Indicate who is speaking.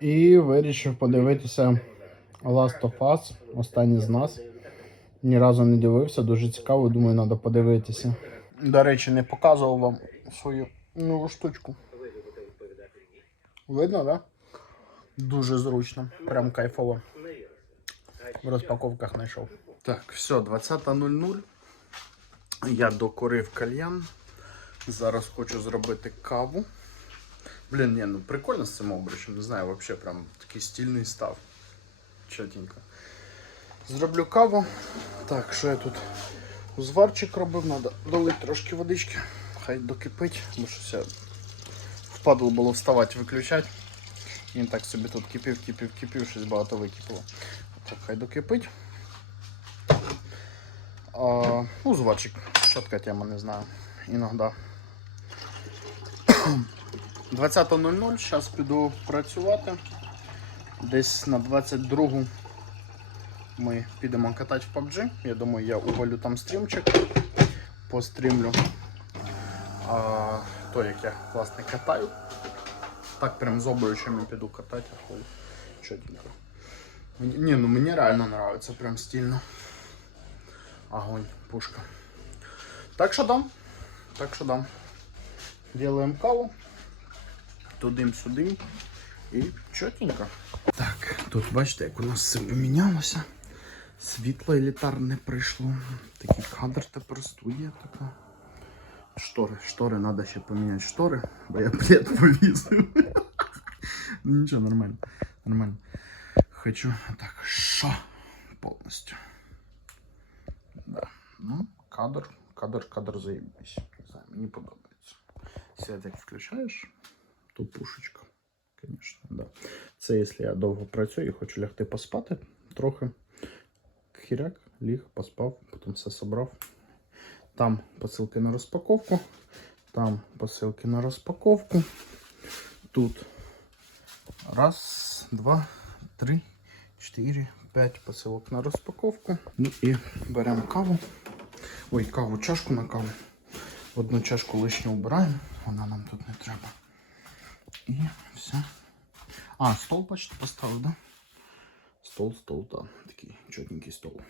Speaker 1: І вирішив подивитися Last of Us, останній з нас. Ні разу не дивився, дуже цікаво, думаю, треба подивитися. До речі, не показував вам свою нову штучку. Видно, да? Дуже зручно, прям кайфово. В розпаковках знайшов. Так, все, 20.00. Я докурив кальян. Зараз хочу зробити каву. Блін, ні, ну прикольно з цим обручем, не знаю, взагалі прям такий стильний став. Чотенько. Зроблю каву. Так, що я тут узварчик робив, треба долити трошки водички. Хай докипить, бо щось я впадло було вставати, виключати. Він так собі тут кипів, кипів, кипів, щось багато википіло. Так, хай докипить. А, ну, зварчик. Чітка тема, не знаю. Іногда. 20.00, зараз піду працювати. Десь на 22 ми підемо катати в PUBG. Я думаю, я увалю там стрімчик. Пострімлю. А, то, як я власне катаю. Так прям з обручами піду катати, хуй. Чотенько. Ні, ну мені реально нравится, прям стильно. Огонь, пушка. Так що дам. Так що дам. Делаем каву. Тудим-сюдим. І чотенько. Так, тут бачите, як у нас все помінялося. Світло елітарне прийшло. Такий кадр тепер студія така. Штори, штори, треба ще поміняти штори, бо я плед повісив. Ну нічого, нормально. Нормально. Хочу так, що повністю. Да. Ну, кадр, кадр, кадр заебись. Не мені подобається. Свет як включаєш, то пушечка. Звісно, да. Це якщо я довго працюю і хочу лягти поспати трохи. Хіряк, ліг, поспав, потім все собрав. Там посилки на розпаковку. Там посилки на розпаковку. Тут раз, два, три, чотири, п'ять посилок на розпаковку. Ну і беремо каву. Ой, каву, чашку на каву. Одну чашку лишню убираємо, вона нам тут не треба. І все. А, стол почти поставив, да? Стол, стол, так. Такий чотненький стол.